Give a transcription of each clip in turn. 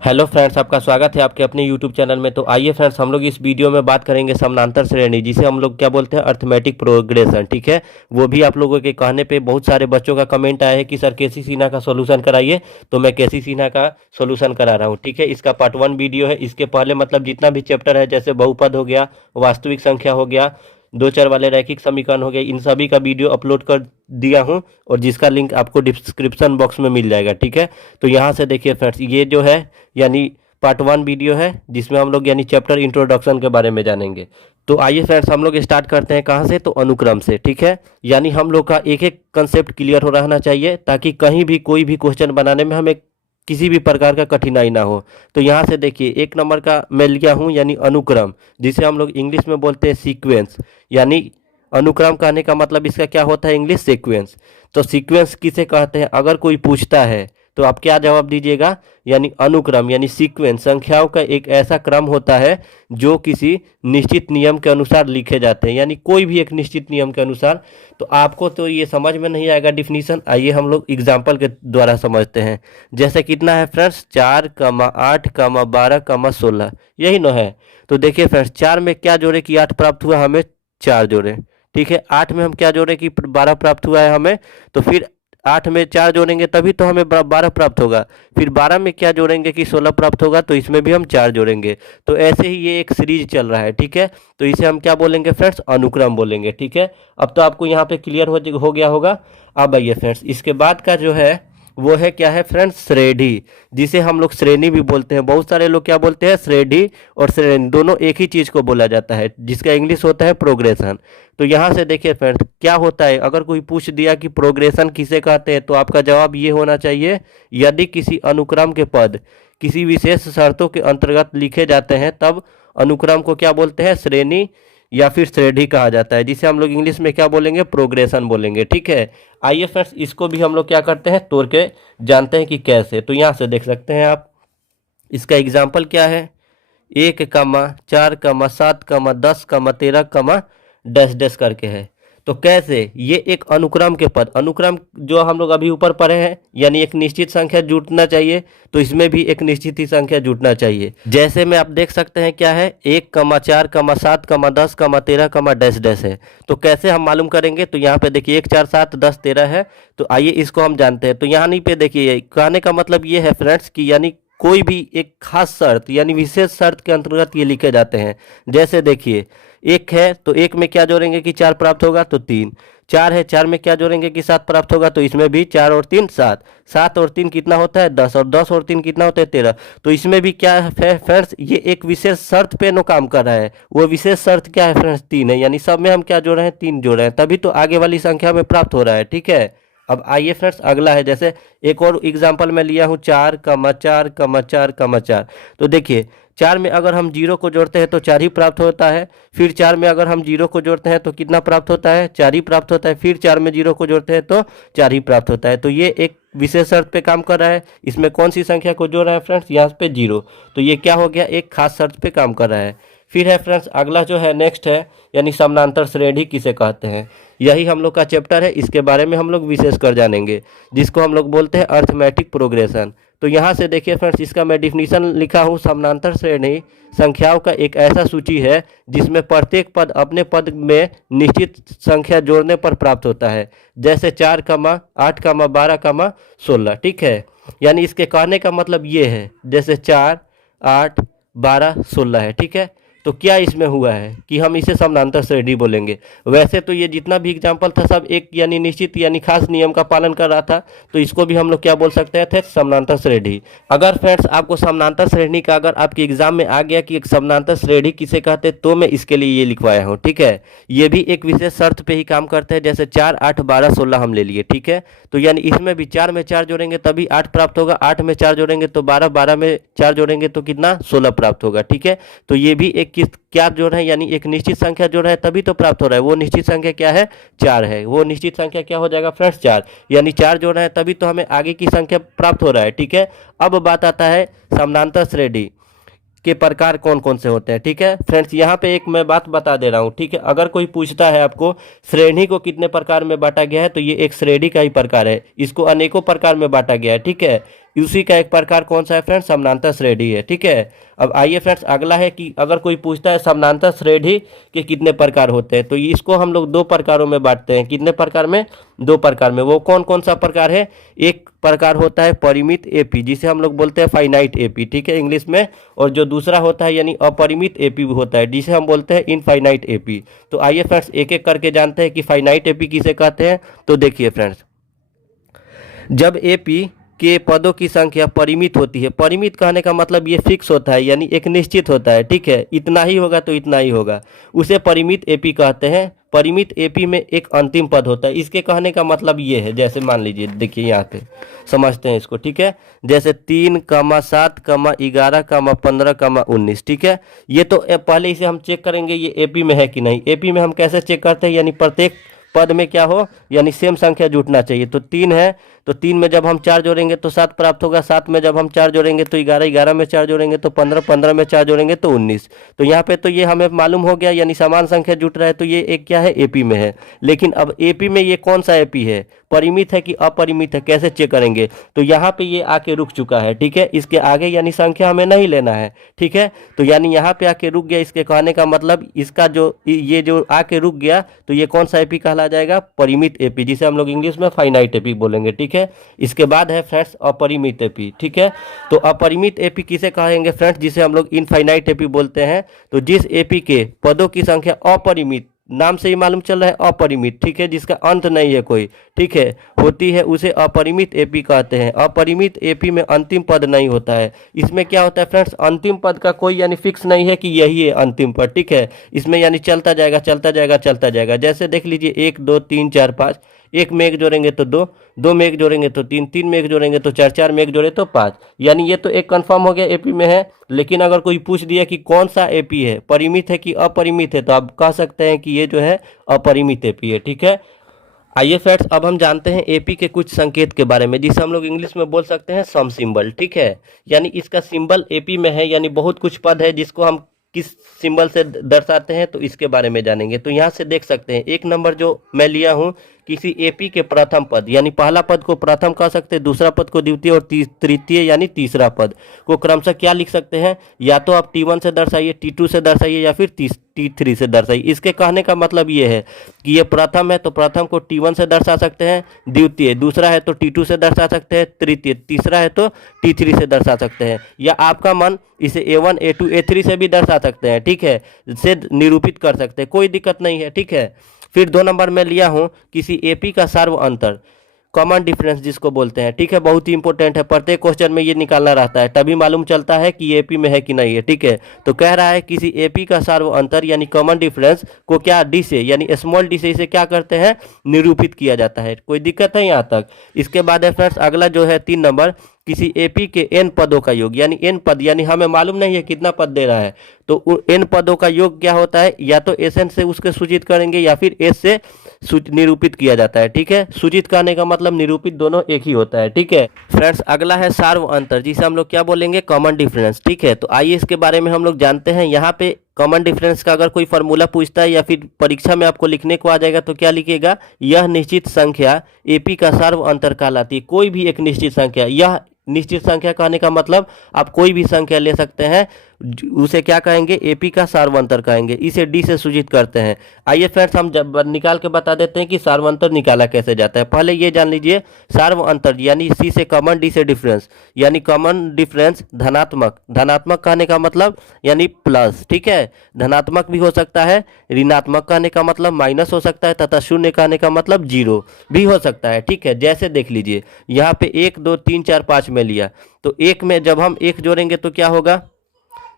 Hello friends, आपका स्वागत है आपके अपने यूट्यूब चैनल में। तो आइए फ्रेंड्स, हम लोग इस वीडियो में बात करेंगे समानांतर श्रेणी, जिसे हम लोग क्या बोलते हैं, अर्थमेटिक प्रोग्रेशन। ठीक है, वो भी आप लोगों के कहने पे बहुत सारे बच्चों का कमेंट आया है कि सर केसी सिन्हा का सॉल्यूशन कराइए, तो मैं केसी सिन्हा का सॉल्यूशन करा रहा हूँ। ठीक है, इसका पार्ट 1 वीडियो है। इसके पहले मतलब जितना भी चैप्टर है, जैसे बहुपद हो गया, वास्तविक संख्या हो गया, दो चर वाले रैखिक समीकरण हो गए, इन सभी का वीडियो अपलोड कर दिया हूँ, और जिसका लिंक आपको डिस्क्रिप्शन बॉक्स में मिल जाएगा। ठीक है, तो यहाँ से देखिए फ्रेंड्स, ये जो है यानी पार्ट 1 वीडियो है, जिसमें हम लोग यानी चैप्टर इंट्रोडक्शन के बारे में जानेंगे। तो आइए फ्रेंड्स, हम लोग स्टार्ट करते हैं कहाँ से, तो अनुक्रम से। ठीक है, यानी हम लोग का एक एक कंसेप्ट क्लियर हो रहना चाहिए, ताकि कहीं भी कोई भी क्वेश्चन बनाने में हमें किसी भी प्रकार का कठिनाई ना हो। तो यहाँ से देखिए, एक नंबर का मैं लिया हूँ यानी अनुक्रम, जिसे हम लोग इंग्लिश में बोलते हैं सीक्वेंस। यानी अनुक्रम कहने का मतलब इसका क्या होता है, इंग्लिश सीक्वेंस। तो सीक्वेंस किसे कहते हैं, अगर कोई पूछता है तो आप क्या जवाब दीजिएगा, यानी अनुक्रम यानी सीक्वेंस संख्याओं का एक ऐसा क्रम होता है जो किसी निश्चित नियम के अनुसार लिखे जाते हैं, यानी कोई भी एक निश्चित नियम के अनुसार। तो आपको तो ये समझ में नहीं आएगा डिफिनीशन, आइए हम लोग एग्जाम्पल के द्वारा समझते हैं। जैसे कितना है फ्रेंड्स, 4, 8, 12, 16, यही न है। तो देखिए फ्रेंड्स, 4 में क्या जोड़े कि 8 प्राप्त हुआ, हमें 4 जोड़े। ठीक है, 8 में हम क्या जोड़े कि 12 प्राप्त हुआ है हमें, तो फिर 8 में 4 जोड़ेंगे तभी तो हमें 12 प्राप्त होगा। फिर 12 में क्या जोड़ेंगे कि 16 प्राप्त होगा, तो इसमें भी हम 4 जोड़ेंगे। तो ऐसे ही ये एक सीरीज चल रहा है। ठीक है, तो इसे हम क्या बोलेंगे फ्रेंड्स, अनुक्रम बोलेंगे। ठीक है, अब तो आपको यहाँ पे क्लियर हो गया होगा। अब आइए फ्रेंड्स, इसके बाद का जो है वो है क्या है फ्रेंड्स, श्रेणी, जिसे हम लोग श्रेणी भी बोलते हैं। बहुत सारे लोग क्या बोलते हैं, श्रेणी और श्रेणी दोनों एक ही चीज को बोला जाता है, जिसका इंग्लिश होता है प्रोग्रेशन। तो यहाँ से देखिए फ्रेंड्स, क्या होता है, अगर कोई पूछ दिया कि प्रोग्रेशन किसे कहते हैं, तो आपका जवाब ये होना चाहिए, यदि किसी अनुक्रम के पद किसी विशेष शर्तों के अंतर्गत लिखे जाते हैं, तब अनुक्रम को क्या बोलते हैं, श्रेणी या फिर श्रेणी कहा जाता है, जिसे हम लोग इंग्लिश में क्या बोलेंगे, प्रोग्रेशन बोलेंगे। ठीक है, आइए फ्रेंड्स, इसको भी हम लोग क्या करते हैं, तोड़ के जानते हैं कि कैसे। तो यहाँ से देख सकते हैं आप, इसका एग्जाम्पल क्या है, 1, 7, 10, डैश डैश करके है। तो कैसे, ये एक अनुक्रम के पद, अनुक्रम जो हम लोग अभी ऊपर पढ़े हैं, यानी एक निश्चित संख्या जुटना चाहिए, तो इसमें भी एक निश्चित ही संख्या जुटना चाहिए। जैसे में आप देख सकते हैं क्या है, 1, 4, 7, 10, डैश डैश है। तो कैसे हम मालूम करेंगे, तो यहाँ पे देखिए 1, 4, 7, 10, 13 है। तो आइए इसको हम जानते हैं। तो यहाँ नहीं पे देखिए, कहने का मतलब ये है फ्रेंड्स कि यानी कोई भी एक खास शर्त यानी विशेष शर्त के अंतर्गत ये लिखे जाते हैं। जैसे देखिए, 1 है तो 1 में क्या जोड़ेंगे कि 4 प्राप्त होगा, तो 3। 4 है, 4 में क्या जोड़ेंगे कि 7 प्राप्त होगा, तो इसमें भी 4 और 3 7। 7 और 3 कितना होता है, 10, और 10 और 3 कितना होता है, 13। तो इसमें भी क्या है फ्रेंड्स, ये एक विशेष शर्त पे नो काम कर रहा है। वो विशेष शर्त क्या है फ्रेंड्स, 3 है, यानी सब में हम क्या जोड़ रहे हैं, 3 जोड़ रहे हैं, तभी तो आगे वाली संख्या में प्राप्त हो रहा है। ठीक है, अब आइए फ्रेंड्स, अगला है, जैसे एक और एग्जांपल मैं लिया हूँ, 4, 4, 4, 4। तो देखिए, 4 में अगर हम 0 को जोड़ते हैं तो 4 ही प्राप्त होता है। फिर 4 में अगर हम 0 को जोड़ते हैं तो कितना प्राप्त होता है, 4 ही प्राप्त होता है। फिर 4 में 0 को जोड़ते हैं तो 4 ही प्राप्त होता है। तो ये एक विशेष शर्त पे काम कर रहा है। इसमें कौन सी संख्या को जोड़ रहा है फ्रेंड्स, यहाँ पे 0। तो ये क्या हो गया, एक खास शर्त पे काम कर रहा है। फिर है फ्रेंड्स, अगला जो है नेक्स्ट है, यानी समानांतर श्रेणी किसे कहते हैं। यही हम लोग का चैप्टर है, इसके बारे में हम लोग विशेष कर जानेंगे, जिसको हम लोग बोलते हैं अर्थमेटिक प्रोग्रेशन। तो यहाँ से देखिए फ्रेंड्स, इसका मैं डिफिनीशन लिखा हूँ, समानांतर श्रेणी संख्याओं का एक ऐसा सूची है जिसमें प्रत्येक पद अपने पद में निश्चित संख्या जोड़ने पर प्राप्त होता है। जैसे 4, 8, 12, 16। ठीक है, यानी इसके कहने का मतलब ये है, जैसे 4, 8, 12, 16 है। ठीक है, तो क्या इसमें हुआ है कि हम इसे समानांतर श्रेणी बोलेंगे। वैसे तो ये जितना भी एग्जाम्पल था सब एक यानी निश्चित यानी खास नियम का पालन कर रहा था, तो इसको भी हम लोग क्या बोल सकते थे, समानांतर श्रेणी। अगर फ्रेंड्स आपको समानांतर श्रेणी का अगर आपके एग्जाम में आ गया कि एक समानांतर श्रेणी किसे कहते, तो मैं इसके लिए ये लिखवाया हूँ। ठीक है, ये भी एक विशेष शर्त पे ही काम करते हैं। जैसे 4, 8, 12, 16 हम ले लिए। ठीक है, तो यानी इसमें भी 4 में 4 जोड़ेंगे तभी 8 प्राप्त होगा, 8 में 4 जोड़ेंगे तो 12, 12 में 4 जोड़ेंगे तो कितना, 16 प्राप्त होगा। ठीक है, तो ये भी एक क्या जोड़ है, यानी एक निश्चित संख्या जोड़ है, तभी तो प्राप्त हो रहा है। वो निश्चित संख्या क्या है, 4 है। वो निश्चित संख्या क्या हो जाएगा फ्रेंड्स, 4, यानी 4 जोड़ है तभी तो हमें आगे की संख्या प्राप्त हो रहा है। ठीक है, अब बात आता है समानांतर श्रेणी के प्रकार कौन कौन से होते हैं। ठीक है फ्रेंड्स, यहाँ पे एक मैं बात बता दे रहा हूँ। ठीक है, अगर कोई पूछता है आपको श्रेणी को कितने प्रकार में बांटा गया है, तो ये एक श्रेणी का ही प्रकार है, इसको अनेकों प्रकार में बांटा गया है। ठीक है, उसी का एक प्रकार कौन सा है फ्रेंड्स, समानांतर श्रेणी है। ठीक है, अब आइए फ्रेंड्स अगला है कि अगर कोई पूछता है समानांतर श्रेणी के कितने प्रकार होते हैं, तो इसको हम लोग दो प्रकारों में बांटते हैं। कितने प्रकार में, दो प्रकार में। वो कौन कौन सा प्रकार है, एक प्रकार होता है परिमित एपी जिसे हम लोग बोलते हैं फाइनाइट एपी, ठीक है इंग्लिश में, और जो दूसरा होता है यानी अपरिमित एपी होता है जिसे हम बोलते हैं इनफाइनाइट एपी। तो आइए फ्रेंड्स एक एक करके जानते हैं कि फाइनाइट एपी किसे कहते हैं। तो देखिए फ्रेंड्स, जब एपी के पदों की संख्या परिमित होती है, परिमित कहने का मतलब ये फिक्स होता है यानी एक निश्चित होता है, ठीक है, इतना ही होगा तो इतना ही होगा, उसे परिमित एपी कहते हैं। परिमित एपी में एक अंतिम पद होता है। इसके कहने का मतलब ये है, जैसे मान लीजिए, देखिए यहाँ पे समझते हैं इसको, ठीक है, जैसे 3, 7, 11, 15, 19, ठीक है। ये तो पहले इसे हम चेक करेंगे ये एपी में है कि नहीं। एपी में हम कैसे चेक करते हैं, यानी प्रत्येक पद में क्या हो, यानी सेम संख्या जुटना चाहिए। तो 3 है तो 3 में जब हम 4 जोड़ेंगे तो 7 प्राप्त होगा, 7 में जब हम 4 जोड़ेंगे तो 11, 11 में 4 जोड़ेंगे तो 15, 15 में 4 जोड़ेंगे तो 19। तो यहाँ पे तो ये हमें मालूम हो गया, यानी समान संख्या जुट रहा है, तो ये एक क्या है, एपी में है। लेकिन अब एपी में ये कौन सा एपी है, परिमित है कि अपरिमित है, कैसे चेक करेंगे। तो यहाँ पे ये आके रुक चुका है, ठीक है, इसके आगे यानी संख्या हमें नहीं लेना है, ठीक है। तो यानी यहाँ पे आके रुक गया, इसके कहने का मतलब इसका जो ये जो आके रुक गया, तो ये कौन सा एपी कहला जाएगा, परिमित एपी, जिसे हम लोग इंग्लिश में फाइनाइट एपी बोलेंगे, ठीक है। इसके बाद है फ्रेंड्स अपरिमित एपी, ठीक है। तो अपरिमित एपी किसे कहेंगे फ्रेंड्स, जिसे हम लोग इनफाइनाइट एपी बोलते हैं। तो जिस एपी के पदों की संख्या अपरिमित, नाम से ही मालूम चल रहा है अपरिमित, ठीक है, जिसका अंत नहीं है कोई, ठीक है, होती है, उसे अपरिमित एपी कहते हैं। अपरिमित एपी में अंतिम पद नहीं होता है। इसमें क्या होता है फ्रेंड्स, अंतिम पद का कोई यानी फिक्स नहीं है कि यही है अंतिम पद, ठीक है। इसमें यानी चलता जाएगा चलता जाएगा चलता जाएगा। जैसे देख लीजिए 1, 2, 3, 4, 5, एक में एक जोड़ेंगे तो 2, 2 में एक जोड़ेंगे तो 3, 3 में एक जोड़ेंगे तो 4, 4 में एक जोड़े तो 5, यानी ये तो एक कंफर्म हो गया एपी में है। लेकिन अगर कोई पूछ दिया कि कौन सा एपी है, परिमित है कि अपरिमित है, तो आप कह सकते हैं कि ये जो है अपरिमित एपी है, ठीक है। आइए फ्रेंड्स अब हम जानते हैं एपी के कुछ संकेत के बारे में, जिसे हम लोग इंग्लिश में बोल सकते हैं सम सिंबल, ठीक है। यानी इसका सिंबल एपी में है, यानी बहुत कुछ पद है जिसको हम किस सिंबल से दर्शाते हैं, तो इसके बारे में जानेंगे। तो यहाँ से देख सकते हैं, एक नंबर जो मैं लिया हूँ, किसी एपी के प्रथम पद, यानी पहला पद को प्रथम कह सकते हैं, दूसरा पद को द्वितीय और तृतीय यानी तीसरा पद को क्रमशः क्या लिख सकते हैं, या तो आप T1 से दर्शाइए, T2 से दर्शाइए, या फिर T3 से दर्शाइए। इसके कहने का मतलब ये है कि ये प्रथम है तो प्रथम को T1 से दर्शा सकते हैं, द्वितीय दूसरा है तो T2 से दर्शा सकते हैं, तृतीय तीसरा है तो T3 से दर्शा सकते हैं, या आपका मन इसे A1, A2, A3 से भी दर्शा सकते हैं, ठीक है, से निरूपित कर सकते हैं, कोई दिक्कत नहीं है, ठीक है। फिर 2 नंबर में लिया हूँ किसी एपी का सार्व अंतर, कॉमन डिफरेंस जिसको बोलते हैं, ठीक है, बहुत ही इंपॉर्टेंट है, प्रत्येक क्वेश्चन में ये निकालना रहता है, तभी मालूम चलता है कि एपी में है कि नहीं है, ठीक है। तो कह रहा है किसी एपी का सार्व अंतर यानी कॉमन डिफरेंस को क्या डी से यानी स्मॉल डी से इसे क्या करते हैं, निरूपित किया जाता है। कोई दिक्कत है यहाँ तक। इसके बाद है फ्रेंड्स अगला जो है 3 नंबर, किसी एपी के एन पदों का योग, यानी एन पद, यानी हमें मालूम नहीं है कितना पद दे रहा है, तो एन पदों का योग क्या होता है, या तो एस एन से उसके सूचित करेंगे या फिर एस से निरूपित किया जाता है, ठीक है। सूचित करने का मतलब निरूपित दोनों एक ही होता है, ठीक है। फ्रेंड्स अगला है सार्व अंतर, जिसे हम लोग क्या बोलेंगे, कॉमन डिफरेंस, ठीक है। तो आइए इसके बारे में हम लोग जानते हैं। यहाँ पे कॉमन डिफरेंस का अगर कोई फार्मूला पूछता है या फिर परीक्षा में आपको लिखने को आ जाएगा, तो क्या लिखिएगा, यह निश्चित संख्या एपी का सार्व अंतर कहलाती है। कोई भी एक निश्चित संख्या, यह निश्चित संख्या कहने का मतलब आप कोई भी संख्या ले सकते हैं, उसे क्या कहेंगे, एपी का सार्वंतर कहेंगे, इसे डी से सूचित करते हैं। आइए फ्रेंड्स हम जब निकाल के बता देते हैं कि सार्वंतर निकाला कैसे जाता है। पहले ये जान लीजिए, सार्वंतर यानी सी से कॉमन, डी से डिफरेंस, यानी कॉमन डिफरेंस धनात्मक, धनात्मक कहने का मतलब यानी प्लस, ठीक है, धनात्मक भी हो सकता है, ऋणात्मक कहने का मतलब माइनस हो सकता है, तथा शून्य कहने का मतलब जीरो भी हो सकता है, ठीक है। जैसे देख लीजिए यहाँ पे 1, 2, 3, 4, 5 में लिया, तो 1 में जब हम 1 जोड़ेंगे तो क्या होगा,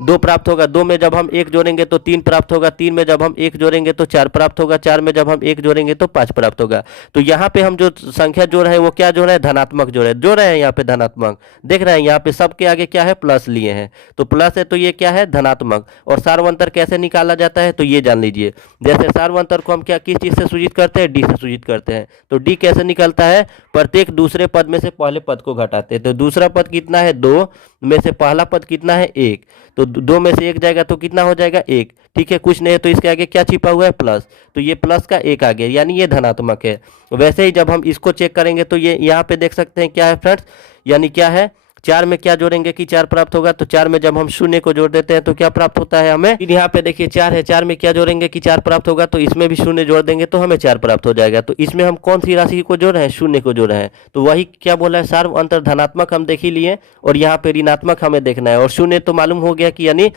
2 प्राप्त होगा, 2 में जब हम 1 जोड़ेंगे तो 3 प्राप्त होगा, 3 में जब हम 1 जोड़ेंगे तो 4 प्राप्त होगा, 4 में जब हम 1 जोड़ेंगे तो 5 प्राप्त होगा। तो यहाँ पे हम जो संख्या जोड़ रहे हैं वो क्या जोड़ रहे हैं, धनात्मक जोड़ रहे हैं यहाँ पे धनात्मक, देख रहे हैं यहाँ पे सबके आगे क्या है, प्लस लिए हैं, तो प्लस है तो ये क्या है, धनात्मक। और सार्वंतर कैसे निकाला जाता है, तो ये जान लीजिए, जैसे सार्वंतर को हम क्या किस चीज से सूचित करते हैं, डी से सूचित करते हैं। तो डी कैसे निकलता है, प्रत्येक दूसरे पद में से पहले पद को घटाते हैं। तो दूसरा पद कितना है, 2 में से पहला पद कितना है, 1, तो 2 में से 1 जाएगा तो कितना हो जाएगा, 1, ठीक है। कुछ नहीं है तो इसके आगे क्या छिपा हुआ है, प्लस, तो ये प्लस का 1 आ गया, यानी ये धनात्मक है। वैसे ही जब हम इसको चेक करेंगे तो ये यहाँ पे देख सकते हैं क्या है फ्रेंड्स, यानी क्या है, 4 में क्या जोड़ेंगे कि 4 प्राप्त होगा, तो 4 में जब हम शून्य को जोड़ देते हैं तो क्या प्राप्त होता है हमें। फिर यहाँ पे देखिए 4 है, 4 में क्या जोड़ेंगे कि 4 प्राप्त होगा, तो इसमें भी शून्य जोड़ देंगे तो हमें 4 प्राप्त हो जाएगा। तो इसमें हम कौन सी राशि को जोड़ रहे हैं, शून्य को जोड़ रहे हैं। तो वही क्या बोला है, सार्व अंतर धनात्मक हम देख ही लिए और यहाँ पे ऋणात्मक हमें देखना है। और शून्य तो मालूम हो गया कि यानी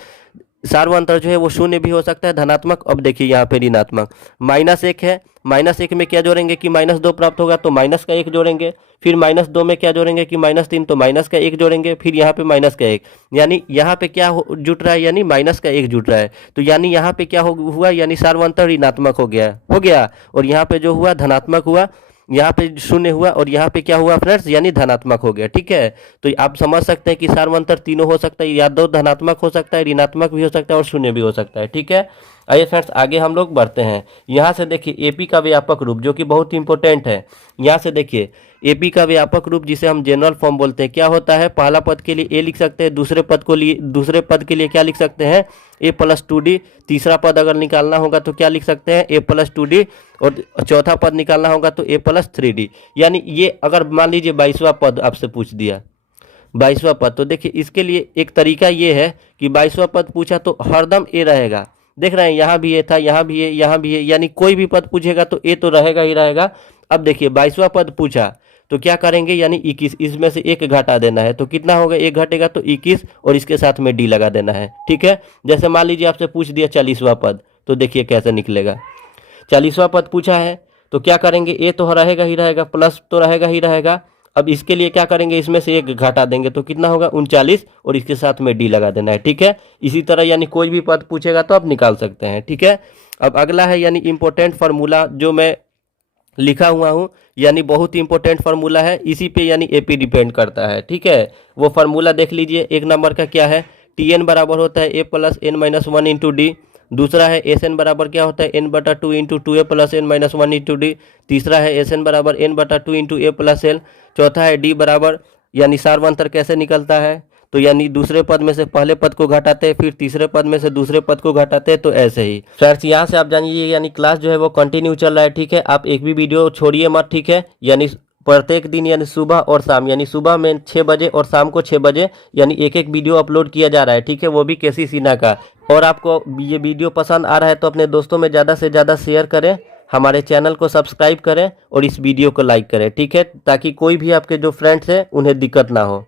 सार्व अंतर जो है वो शून्य भी हो सकता है, धनात्मक। अब देखिए यहाँ पे ऋणात्मक -1 है, -1 में क्या जोड़ेंगे कि -2 प्राप्त होगा, तो माइनस का 1 जोड़ेंगे। फिर -2 में क्या जोड़ेंगे कि -3, तो माइनस का 1 जोड़ेंगे। फिर यहाँ पे माइनस का 1, यानी यहाँ पे क्या जुट रहा है, यानी माइनस का 1 जुट रहा है। तो यानी यहाँ पे क्या हुआ, यानी सार्व अंतर ऋणात्मक हो गया। और यहाँ पे जो हुआ धनात्मक हुआ, यहाँ पे शून्य हुआ और यहाँ पे क्या हुआ फ्रेंड्स, यानी धनात्मक हो गया। ठीक है, तो आप समझ सकते हैं कि सार्व अंतर तीनों हो सकता है, या दो धनात्मक हो सकता है, ऋणात्मक भी हो सकता है और शून्य भी हो सकता है। ठीक है, आइए फ्रेंड्स आगे हम लोग बढ़ते हैं। यहाँ से देखिए एपी का व्यापक रूप जो कि बहुत इंपॉर्टेंट है। यहाँ से देखिए एपी का व्यापक रूप जिसे हम जनरल फॉर्म बोलते हैं, क्या होता है, पहला पद के लिए ए लिख सकते हैं, दूसरे पद के लिए क्या लिख सकते हैं, a + 2d। तीसरा पद अगर निकालना होगा तो क्या लिख सकते हैं, a + 2d। और चौथा पद निकालना होगा तो a + 3d। यानी ये अगर मान लीजिए 22वां पद आपसे पूछ दिया, 22वां पद, तो देखिए इसके लिए एक तरीका ये है कि 22वां पद पूछा तो हरदम ए रहेगा। देख रहे हैं यहाँ भी ए था, यहाँ भी ए, यहाँ भी ए, यानी कोई भी पद पूछेगा तो ए तो रहेगा ही रहेगा। अब देखिए 22वां पद पूछा तो क्या करेंगे, यानी 21, इसमें से 1 घटा देना है, तो कितना होगा, 1 घटेगा तो 21 और इसके साथ में डी लगा देना है। ठीक है, जैसे मान लीजिए आपसे पूछ दिया 40वां पद, तो देखिए कैसे निकलेगा। 40वां पद पूछा है तो क्या करेंगे, ए तो रहेगा ही रहेगा, प्लस तो रहेगा ही रहेगा। अब इसके लिए क्या करेंगे, इसमें से 1 घटा देंगे तो कितना होगा 39 और इसके साथ में डी लगा देना है। ठीक है, इसी तरह यानी कोई भी पद पूछेगा तो आप निकाल सकते हैं। ठीक है, अब अगला है यानी इंपॉर्टेंट फार्मूला जो मैं लिखा हुआ हूँ, यानी बहुत इंपॉर्टेंट फार्मूला है, इसी पे यानी एपी डिपेंड करता है। ठीक है, वो फार्मूला देख लीजिए। 1 नंबर का क्या है, Tn बराबर होता है a + n - 1 इंटू डी। दूसरा है Sn बराबर क्या होता है, n/2 into 2a + n - 1 into D. तीसरा है Sn बराबर n/2 इंटू a + l। चौथा है d बराबर, यानी सार्व अंतर कैसे निकलता है, तो यानी दूसरे पद में से पहले पद को घटाते हैं, फिर तीसरे पद में से दूसरे पद को घटाते हैं, तो ऐसे ही फ्रेंड्स यहाँ से आप जानिए यानी क्लास जो है वो कंटिन्यू चल रहा है। ठीक है, आप एक भी वीडियो छोड़िए मत। ठीक है, यानी प्रत्येक दिन यानी सुबह और शाम, यानी सुबह में 6 बजे और शाम को 6 बजे यानी एक वीडियो अपलोड किया जा रहा है। ठीक है, वो भी केसी सिन्हा का। और आपको ये वीडियो पसंद आ रहा है तो अपने दोस्तों में ज़्यादा से ज़्यादा शेयर करें, हमारे चैनल को सब्सक्राइब करें और इस वीडियो को लाइक करें। ठीक है, ताकि कोई भी आपके जो फ्रेंड्स हैं उन्हें दिक्कत ना हो।